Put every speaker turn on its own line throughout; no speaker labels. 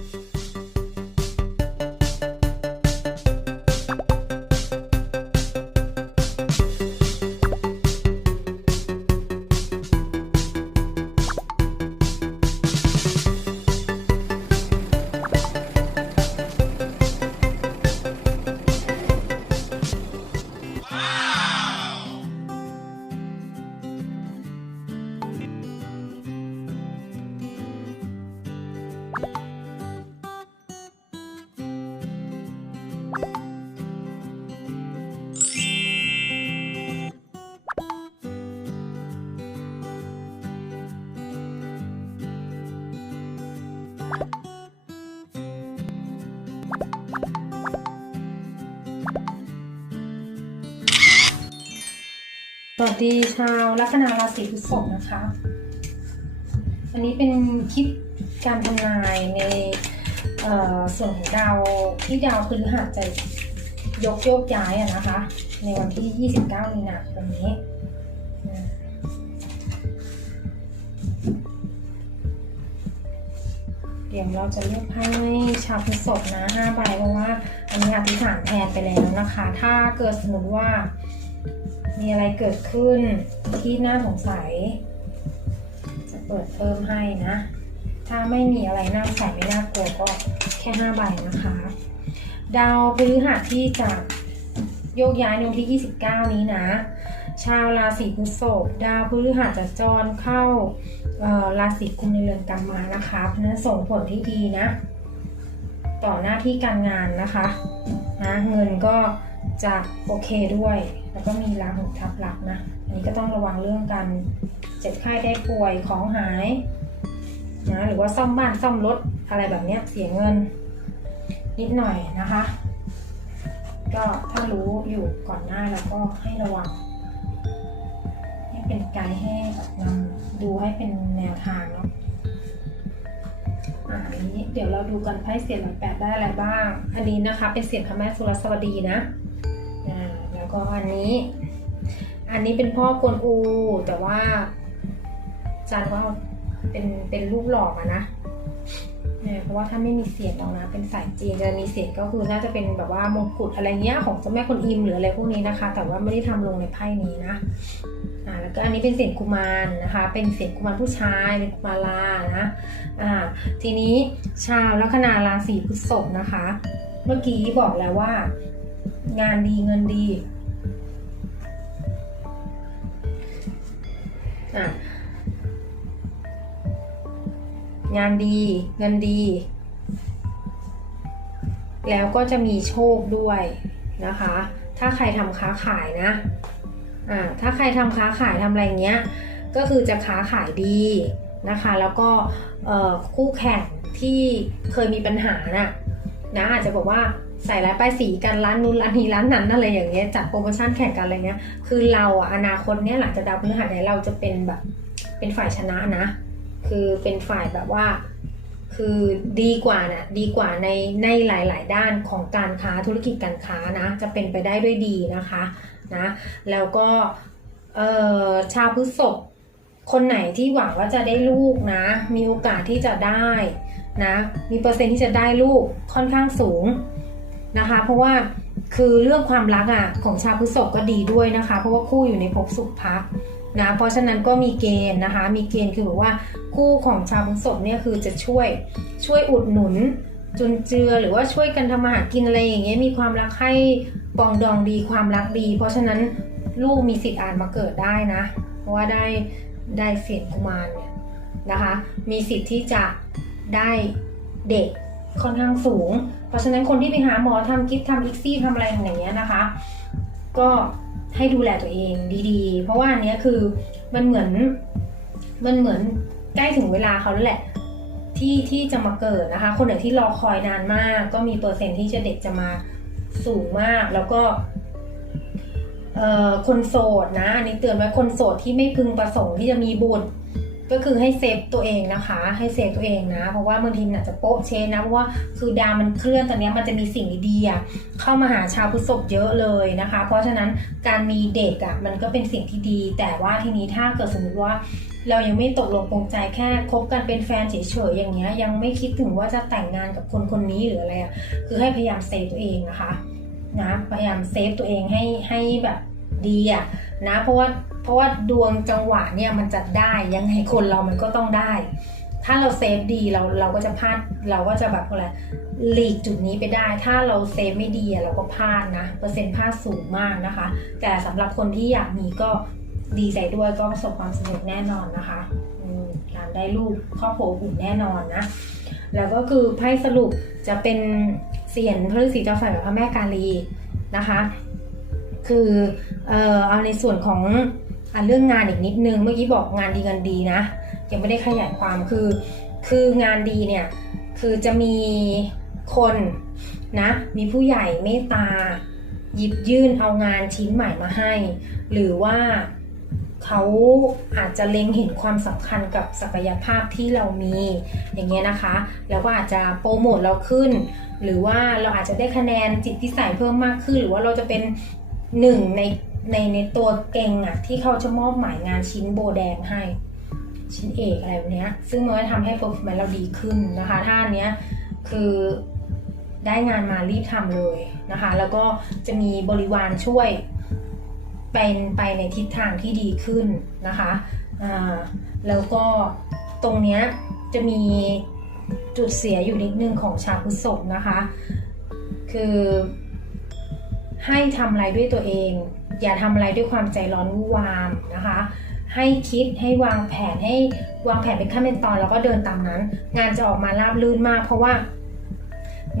Thank you. ดีชาวลัคนาราศีพฤษภนะคะ อันนี้เป็นคลิปการทำนายในส่วนของดาวที่ดาวพฤหัสจะยกโยกย้ายอะนะคะ ในวันที่ 29 มีนาคมนี้ เดี๋ยวเราจะเลือกไพ่ให้ชาวพฤษภนะ5ใบเพราะว่าอันนี้อธิษฐานแทนไปแล้วนะคะ ถ้าเกิดสมมติว่า มีอะไรเกิดขึ้นที่น่าสงสัย จะเปิดเพิ่มให้นะ ถ้าไม่มีอะไรน่าสงสัยไม่น่ากลัวก็แค่5ใบนะคะ ดาวพฤหัสที่จะโยกย้ายในวันที่ 29 นี้นะ ชาวราศีพฤษภดาวพฤหัสจะจรเข้าราศีกุมในเรือนกรรมมานะคะเพราะฉะนั้นส่งผลที่ดีนะ ต่อหน้าที่การงานนะคะนะเงินก็จะโอเคด้วย แล้วก็มีราหูทับหลักนะ อันนี้ก็ต้องระวังเรื่องการเจ็บไข้ได้ป่วยของหายนะหรือว่าซ่อมบ้านซ่อมรถอะไรแบบเนี้ยเสียเงิน นิดหน่อยนะคะ ก็ถ้ารู้อยู่ก่อนหน้าแล้วก็ให้ระวังให้เป็นไกด์ให้แบบนำดูให้เป็นแนวทางเนาะอันนี้เดี๋ยวเราดูกันไพ่เสียงหลักแปดได้อะไรบ้าง อันนี้นะคะเป็นเสียงพระแม่สุรสวดีนะ ก็อันนี้ อันนี้เป็นพ่อกวนอู แต่ว่าจานว่าเป็นเป็นรูปหลอกอะนะเนี่ยเพราะว่าถ้าไม่มีเสียงแล้วนะ เป็นสายจีนจะมีเสียงก็คือน่าจะเป็นแบบว่ามงกุฎอะไรเงี้ยของเจ้าแม่คนอิมหรืออะไรพวกนี้นะคะ แต่ว่าไม่ได้ทำลงในไพ่นี้นะอ่าแล้วก็อันนี้เป็นเสียงกุมารนะคะ เป็นเสียงกุมารผู้ชายเป็นกุมารานะอ่าทีนี้ชาวลัคนาราศีพฤษภนะคะ เมื่อกี้บอกแล้วว่า งานดีเงินดี งานดีเงินดี แล้วก็จะมีโชคด้วยนะคะ ถ้าใครทำค้าขายนะอ่าถ้าใครทำค้าขายทำอะไรเงี้ย ก็คือจะค้าขายดีนะคะ แล้วก็คู่แข่งที่เคยมีปัญหาน่ะนะอาจจะบอกว่า ใส่ร้ายป้ายสีกันร้านนู้นร้านนี้ร้านนั้นอะไรอย่างเงี้ยจัดโปรโมชั่นแข่งกันอะไรเงี้ย คือเราอะอนาคตเนี้ยหลังจากดาวพฤหัสเนี่ยเราจะเป็นแบบเป็นฝ่ายชนะนะ คือเป็นฝ่ายแบบว่า คือดีกว่าน่ะดีกว่าในในหลาย ๆ ด้านของการค้าธุรกิจการค้านะ จะเป็นไปได้ด้วยดีนะคะนะแล้วก็เออชาวพฤษภคนไหนที่หวังว่าจะได้ลูกนะ มีโอกาสที่จะได้นะ มีเปอร์เซ็นต์ที่จะได้ลูกค่อนข้างสูง นะคะ เพราะว่าคือเรื่องความรักอะของชาวพฤษภก็ดีด้วยนะคะ เพราะว่าคู่อยู่ในภพสุขพักนะเพราะฉะนั้นก็มีเกณฑ์นะคะ มีเกณฑ์คือแบบว่าคู่ของชาวพฤษภเนี่ยคือจะช่วยช่วยอุดหนุนจุนเจือหรือว่าช่วยกันทำมาหากินอะไรอย่างเงี้ยมีความรักให้ปองดองดีความรักดี เพราะฉะนั้นลูกมีสิทธิ์อ่าจมาเกิดได้นะ เพราะว่าได้ได้เสียงกุมารเนี่ยนะคะ มีสิทธิ์ที่จะได้เด็ก ค่อนข้างสูง เพราะฉะนั้นคนที่ไปหาหมอทำกิฟทำอีกซี่ทำอะไรอย่างเงี้ยนะคะ ก็ให้ดูแลตัวเองดีๆ เพราะว่าอันเนี้ยคือมันเหมือนมันเหมือนใกล้ถึงเวลาเขาแล้วแหละที่ที่จะมาเกิดนะคะ คนไหนที่รอคอยนานมาก ก็มีเปอร์เซ็นต์ที่จะเด็กจะมาสูงมากแล้วก็เอ่อคนโสดนะอันนี้เตือนไว้คนโสดที่ไม่พึงประสงค์ที่จะมีบุตร ก็คือให้เซฟตัวเองนะคะ ให้เซฟตัวเองนะ เพราะว่าบางทีอาจจะโป๊ะเชนนะเพราะว่าคือดาวมันเคลื่อนตอนนี้มันจะมีสิ่งดีๆเข้ามาหาชาวพฤษภเยอะเลยนะคะ เพราะฉะนั้นการมีเด็กอะ่ะมันก็เป็นสิ่งที่ดี แต่ว่าทีนี้ถ้าเกิดสมมติว่า เรายังไม่ตกลงปรงใจแค่คบกันเป็นแฟนเฉยๆอย่างเงี้ยยังไม่คิดถึงว่าจะแต่งงานกับคนคนนี้หรืออะไรอะ่ะคือให้พยายามเซฟตัวเองนะคะนะพยายามเซฟตัวเองให้ให้แบบ ดีอะนะเพราะว่าเพราะว่าดวงจังหวะเนี่ยมันจะได้ยังไงคนเรามันก็ต้องได้ ถ้าเราเซฟดีเราเราก็จะพลาดเราก็จะแบบอะไรหลีกจุดนี้ไปได้ ถ้าเราเซฟไม่ดีเราก็พลาดนะเปอร์เซ็นต์พลาดสูงมากนะคะ แต่สำหรับคนที่อยากมีก็ดีใจด้วยก็ประสบความสำเร็จแน่นอนนะคะการได้ลูกครอบครัวอบอุ่นแน่นอนนะแล้วก็คือไพ่สรุปจะเป็นเสียนพระฤาษีเจ้าฝ่ายกับพระแม่กาลีนะคะ คือเออเอาในส่วนของอเรื่องงานอีกนิดนึงเมื่อกี้บอกงานดีกันดีนะยังไม่ได้ขยายความคือ คืองานดีเนี่ยคือจะมีคนนะมีผู้ใหญ่เมตตา หยิบยื่นเอางานชิ้นใหม่มาให้ หรือว่าเขาอาจจะเล็งเห็นความสำคัญกับศักยภาพที่เรามี อย่างเงี้ยนะคะ แล้วก็อาจจะโปรโมทเราขึ้น หรือว่าเราอาจจะได้คะแนนจิตพิสัยเพิ่มมากขึ้น หรือว่าเราจะเป็น หนึ่งในในในตัวเก่งอะที่เขาจะมอบหมายงานชิ้นโบแดงให้ ชิ้นเอกอะไรแบบเนี้ยซึ่งมันก็ทำให้ performance เราดีขึ้นนะคะ ถ้าอันเนี้ยคือได้งานมารีบทำเลยนะคะ แล้วก็จะมีบริวารช่วยเป็นไปในทิศทางที่ดีขึ้นนะคะอ่าแล้วก็ตรงเนี้ยจะมีจุดเสียอยู่นิดนึงของชาวพฤษภนะคะ คือ ให้ทำอะไรด้วยตัวเอง อย่าทำอะไรด้วยความใจร้อนวู่วามนะคะ ให้คิดให้วางแผนให้วางแผนเป็นขั้นเป็นตอนแล้วก็เดินตามนั้น งานจะออกมาราบรื่นมาก เพราะว่า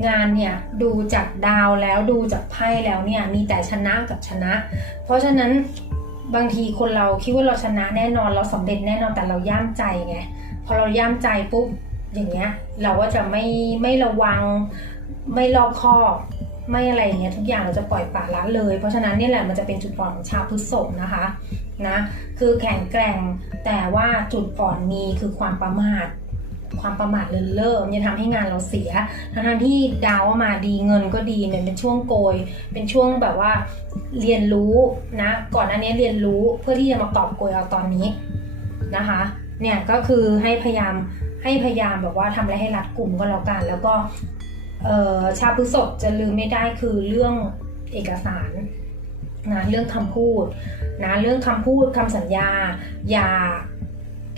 งานเนี่ยดูจากดาวแล้วดูจากไพ่แล้วเนี่ยมีแต่ชนะกับชนะ เพราะฉะนั้นบางทีคนเราคิดว่าเราชนะแน่นอนเราสำเร็จแน่นอนแต่เราย่ามใจไงพอเราย่ามใจปุ๊บอย่างเงี้ยเราก็จะไม่ไม่ระวังไม่รอบคอบ ไม่อะไรอย่างเงี้ยทุกอย่างเราจะปล่อยปละละเลย เพราะฉะนั้นนี่แหละมันจะเป็นจุดอ่อนของชาวพฤษภนะคะนะคือแข็งแกร่งแต่ว่าจุดอ่อนมีคือความประมาทความประมาทเลินเล่อมันจะทำให้งานเราเสีย ทั้งที่ดาวมาดีเงินก็ดีเนี่ยเป็นช่วงโกย เป็นช่วงแบบว่าเรียนรู้นะ ก่อนหน้านี้เรียนรู้เพื่อที่จะมากอบโกยเอาตอนนี้นะคะ เนี่ยก็คือให้พยายามให้พยายามแบบว่าทำอะไรให้รัดกลุ่มก็แล้วกัน แล้วก็ ชาพฤษภจะลืมไม่ได้คือเรื่องเอกสารนะเรื่องคำพูดนะเรื่องคำพูดคำสัญญา อย่า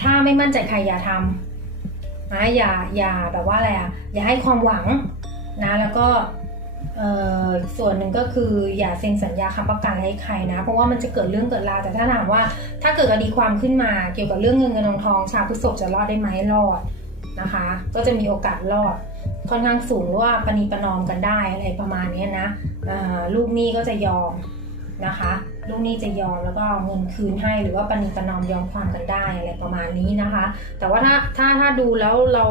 ถ้าไม่มั่นใจใครอย่าทำนะอย่าอย่าแบบว่าอะไรอะอย่าให้ความหวังนะแล้วก็ส่วนหนึ่งก็คืออย่าเซ็นสัญญาค้ำประกันให้ใครนะ เพราะว่ามันจะเกิดเรื่องเกิดราวแต่ถ้าถามว่า ถ้าเกิดคดีความขึ้นมาเกี่ยวกับเรื่องเงินเงินทองทองชาวพฤษภจะรอดได้ไหมรอด นะคะ ก็จะมีโอกาสรอดค่อนข้างสูงหรือว่าปณีประนอมกันได้อะไรประมาณนี้นะลูกหนี้ก็จะยอมนะคะลูกหนี้จะยอมแล้วก็เงินคืนให้หรือว่าปณีประนอมยอมความกันได้อะไรประมาณนี้นะคะ แต่ว่าถ้าถ้าถ้าดูแล้วเรา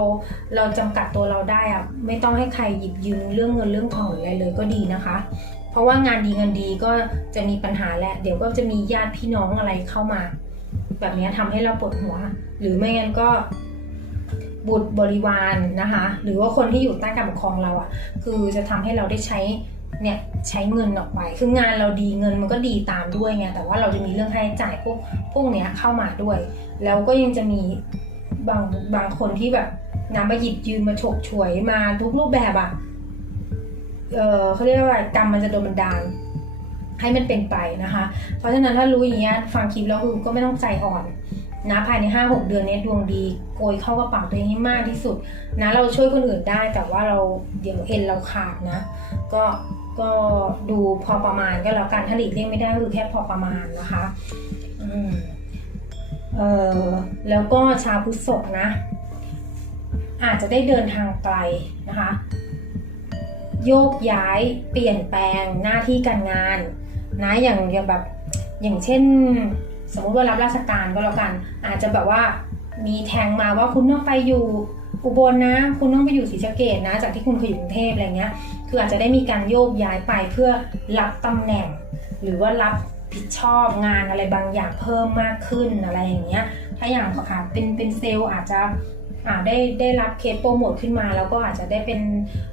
เราจำกัดตัวเราได้อะไม่ต้องให้ใครหยิบยืมเรื่องเงินเรื่องทองออะไรเลยก็ดีนะคะ เพราะว่างานดีเงินดีก็จะมีปัญหาแหละเดี๋ยวก็จะมีญาติพี่น้องอะไรเข้ามา แบบนี้ทำให้เราปวดหัว หรือไม่งั้นก็ บุตรบริวารนะคะ หรือว่าคนที่อยู่ใต้การปกครองเราอะ่ะ คือจะทำให้เราได้ใช้เนี่ยใช้เงินออกไป คืองานเราดีเงินมันก็ดีตามด้วยไง แต่ว่าเราจะมีเรื่องใช้จ่ายพวกพวกเนี้ยเข้ามาด้วย แล้วก็ยังจะมีบางบางคนที่แบบนำมาหยิบยืมมาฉกฉวยมาทุกรูปแบบอะ่ะ เออเขาเรียกว่ากรรมมันจะโดนบันดาลให้มันเป็นไปนะคะ เพราะฉะนั้นถ้ารู้อย่างเงี้ยฟังคลิปแล้วคือก็ไม่ต้องใจอ่อน นะภายใน 5-6 เดือนนี้ดวงดีโกยเข้ากระเป๋าตัวเองให้มากที่สุด นะ เราช่วยคนอื่นได้แต่ว่าเราเดี๋ยวเอ็นเราขาดนะ ก็ก็ดูพอประมาณก็แล้วกันถ้าหลีกเลี่ยงไม่ได้ก็คือแค่พอประมาณนะคะอืมเออแล้วก็ชาวพุทธศกนะ อาจจะได้เดินทางไกลนะคะ โยกย้ายเปลี่ยนแปลงหน้าที่การงาน นะอย่างอย่างแบบอย่างเช่น สมมุติว่ารับราชการก็แล้วกัน อาจจะแบบว่ามีแทงมาว่าคุณต้องไปอยู่อุบลนะ คุณต้องไปอยู่ศรีสะเกดนะ จากที่คุณเคยอยู่กรุงเทพอะไรเงี้ย คืออาจจะได้มีการโยกย้ายไปเพื่อรับตำแหน่ง หรือว่ารับผิดชอบงานอะไรบางอย่างเพิ่มมากขึ้นอะไรอย่างเงี้ย ถ้าอย่างค่ะเป็นเป็นเซลล์อาจจะอ่าได้ได้รับเคสโปรโมทขึ้นมา แล้วก็อาจจะได้เป็น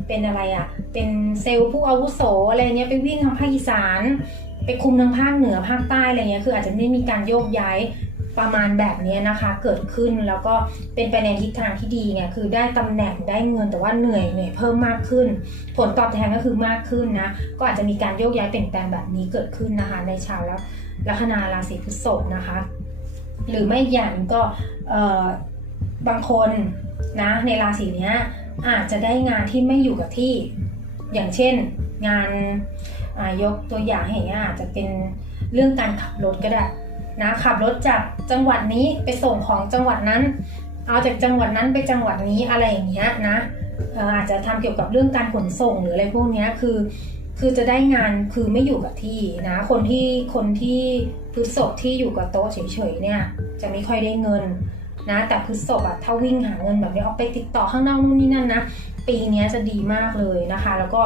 เป็นอะไรอะเป็นเซลล์ผู้อาวุโสอะไรเงี้ยไปวิ่งทางภาคอีสาน ไปคุมทางภาคเหนือภาคใต้อะไรเงี้ยคืออาจจะไม่มีการโยกย้ายประมาณแบบนี้นะคะ เกิดขึ้นแล้วก็เป็นไปในทิศทางที่ดีไงคือได้ตำแหน่งได้เงินแต่ว่าเหนื่อยเหนื่อยเพิ่มมากขึ้น ผลตอบแทนก็คือมากขึ้นนะก็อาจจะมีการโยกย้ายเปลี่ยนแปลงแบบนี้เกิดขึ้นนะคะ ในชาวแล้วลัคนาราศีพฤษภนะคะ หรือไม่อย่างก็เอ่อบางคนนะในราศีนี้อาจจะได้งานที่ไม่อยู่กับที่ อย่างเช่นงาน ยกตัวอย่างอย่างเงี้ยอาจจะเป็นเรื่องการขับรถก็ได้นะขับรถจากจังหวัดนี้ไปส่งของจังหวัดนั้น เอาจากจังหวัดนั้นไปจังหวัดนี้อะไรอย่างเงี้ยนะอาจจะทำเกี่ยวกับเรื่องการขนส่งหรืออะไรพวกเนี้ยคือ คือจะได้งานคือไม่อยู่กับที่นะ คนที่คนที่พฤษภที่อยู่กับโต๊ะเฉยๆเนี่ย จะไม่ค่อยได้เงินนะ แต่พฤษภอะถ้าวิ่งหาเงินแบบนี้ออกไปติดต่อข้างนอกนู่นนี่นั่นนะปีนี้จะดีมากเลยนะคะ แล้วก็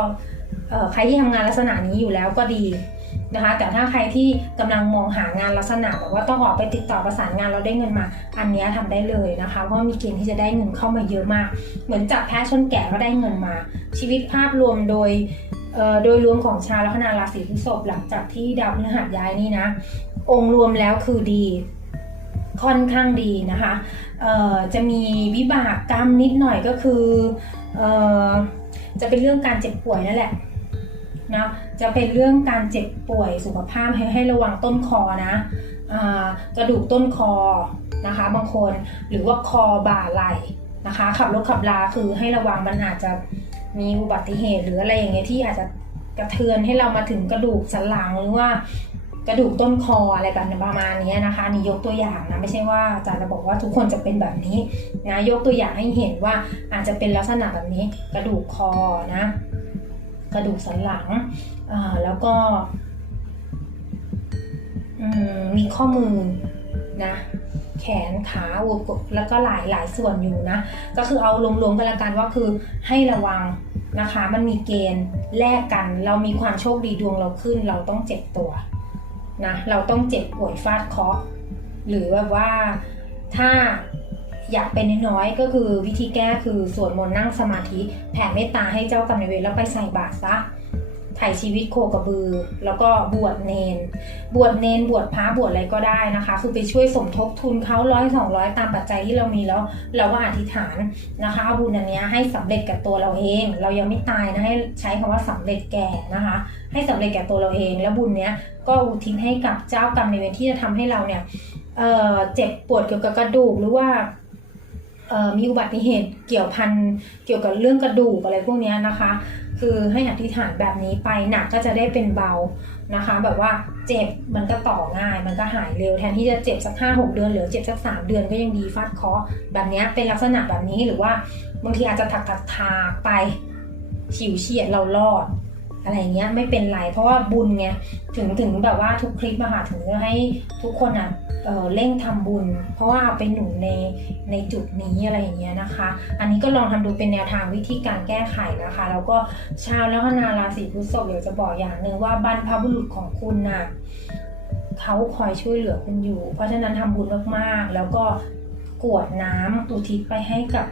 ใครที่ทำงานลักษณะนี้อยู่แล้วก็ดีนะคะ แต่ถ้าใครที่กำลังมองหางานลักษณะแบบว่าต้องออกไปติดต่อประสานงานเราได้เงินมา อันนี้ยทำได้เลยนะคะ เพราะมีเกณฑ์ที่จะได้เงินเข้ามาเยอะมาก เหมือนจับแพ้ชนแก่ก็ได้เงินมา ชีวิตภาพรวมโดยโดยรวมของชาวลัคนาราศีพฤษภหลังจากที่ดาวพฤหัสย้ายนี่นะ องค์รวมแล้วคือดีค่อนข้างดีนะคะจะมีวิบากกรรมนิดหน่อยก็คืออจะเป็นเรื่องการเจ็บป่วยนั่นแหละ นะจะเป็นเรื่องการเจ็บป่วยสุขภาพให้ให้ระวังต้นคอนะกระดูกต้นคอนะคะบางคนหรือว่าคอบ่าไหล่นะคะขับรถขับลาคือให้ระวังมันอาจจะมีอุบัติเหตุหรืออะไรอย่างเงี้ยที่อาจจะกระเทือนให้เรามาถึงกระดูกสันหลังหรือว่ากระดูกต้นคออะไรแบบประมาณนี้นะคะนี่ยกตัวอย่างนะไม่ใช่ว่าอาจารย์จะบอกว่าทุกคนจะเป็นแบบนี้นะยกตัวอย่างให้เห็นว่าอาจจะเป็นลักษณะแบบนี้กระดูกคอนะ กระดูกสันหลังแล้วก็มีข้อมือนะแขนขาวกแล้วก็หลายหลายส่วนอยู่นะ ก็คือเอารวมๆกันละกันว่าคือให้ระวังนะคะ มันมีเกณฑ์แลกกัน เรามีความโชคดีดวงเราขึ้น เราต้องเจ็บตัวนะเราต้องเจ็บป่วยฟาดเคาะหรือแบบว่าถ้า อยากเป็นน้อยๆก็คือวิธีแก้คือสวดมนต์นั่งสมาธิ แผ่เมตตาให้เจ้ากรรมนายเวรแล้วไปใส่บาตรซะถ่ายชีวิตโคกระบือ แล้วก็บวชเนน บวชเนนบวชพระบวชอะไรก็ได้นะคะ คือไปช่วยสมทบทุนเขาร้อยสองร้อยตามปัจจัยที่เรามีแล้ว เราก็อธิษฐานนะคะเอาบุญอันนี้ให้สำเร็จกับตัวเราเอง เรายังไม่ตายนะให้ใช้คำว่าสำเร็จแก่นะคะ ให้สำเร็จแก่ตัวเราเอง แล้วบุญเนี้ยก็อุทิศให้กับเจ้ากรรมในายเวรที่จะทำให้เราเนี่ยเเจ็บปวดเกี่ยวกับกระดูกหรือว่า มีอุบัติเหตุเกี่ยวพันเกี่ยวกับเรื่องกระดูกอะไรพวกนี้นะคะ คือให้อธิษฐานแบบนี้ไปหนักก็จะได้เป็นเบานะคะ แบบว่าเจ็บมันก็ต่อง่าย มันก็หายเร็วแทนที่จะเจ็บสักห้าหกเดือนหลือเจ็บสักสามเดือนก็ยังดีฟาดเคาะแบบเนี้ยเป็นลักษณะแบบนี้หรือว่าบางทีอาจจะถักถักทากไปฉิวเฉียดเรารอด อะไรเงี้ยไม่เป็นไรเพราะว่าบุญไงถึงถึงแบบว่าทุกคลิปอะค่ะถึงจะให้ทุกคนอะเอ่อเร่งทำบุญ เพราะว่าเอาไปหนุนในในจุดนี้อะไรอย่างเงี้ยนะคะ อันนี้ก็ลองทำดูเป็นแนวทางวิธีการแก้ไขนะคะ แล้วก็ชาวลัคนาราศีพฤษภอยากจะบอกอย่างหนึ่งว่าบรรพบุรุษของคุณน่ะเขาคอยช่วยเหลือคุณอยู่ เพราะฉะนั้นทำบุญมากๆ แล้วก็กวดน้ำอุทิศไปให้กับ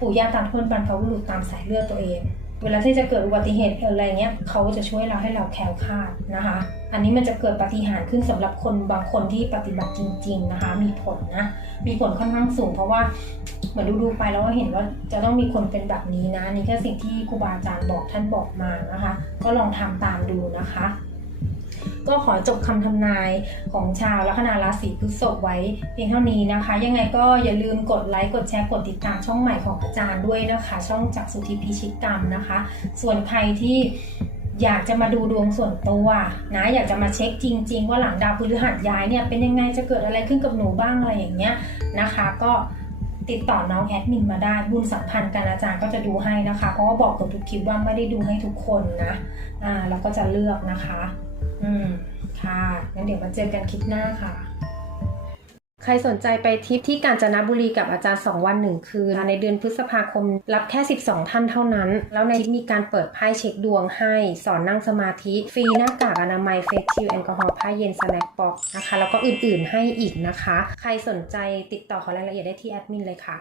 ปู่ย่าตาทวดบรรพบุรุษตามสายเลือดตัวเอง เวลาที่จะเกิดอุบัติเหตุอะไรเงี้ยเขาจะช่วยเราให้เราแคล้วคลาดนะคะ อันนี้มันจะเกิดปฏิหารขึ้นสำหรับคนบางคนที่ปฏิบัติจริง ๆนะคะ มีผลนะมีผลค่อนข้างสูง เพราะว่าเหมือนดูๆไปแล้วก็เห็นว่าจะต้องมีคนเป็นแบบนี้นะนี่แค่สิ่งที่ครูบาอาจารย์บอกท่านบอกมานะคะ ก็ลองทำตามดูนะคะ ก็ขอจบคำทำนายของชาวลัคนาราศีพฤษภไว้เพียงเท่านี้นะคะ ยังไงก็อย่าลืมกดไลค์กดแชร์กดติดตามช่องใหม่ของอาจารย์ด้วยนะคะ ช่องจักสุธีพิชิตกรรมนะคะ ส่วนใครที่อยากจะมาดูดวงส่วนตัวนะอยากจะมาเช็คจริง ๆ ว่าหลังดาวพฤหัสย้ายเนี่ยเป็นยังไงจะเกิดอะไรขึ้นกับหนูบ้างอะไรอย่างเงี้ยนะคะ ก็ติดต่อน้องแอดมินมาได้บุญสัมพันธ์กันอาจารย์ก็จะดูให้นะคะ เพราะว่าบอกกับทุกคลิปว่าไม่ได้ดูให้ทุกคนนะอ่าเราก็จะเลือกนะคะ อืมค่ะงั้นเดี๋ยวมาเจอกันคลิปหน้าค่ะ ใครสนใจไปทริปที่กาญจนบุรีกับอาจารย์ 2 วัน 1 คืน ในเดือนพฤษภาคม รับแค่ 12 ท่านเท่านั้น แล้วในทริปมีการเปิดไพ่เช็คดวงให้ สอนนั่งสมาธิ ฟรีหน้ากากอนามัยเฟสชิลแอลกอฮอล์ผ้าเย็นสแน็คบ็อกนะคะ แล้วก็อื่นๆให้อีกนะคะ ใครสนใจติดต่อขอรายละเอียดได้ที่แอดมินเลยค่ะ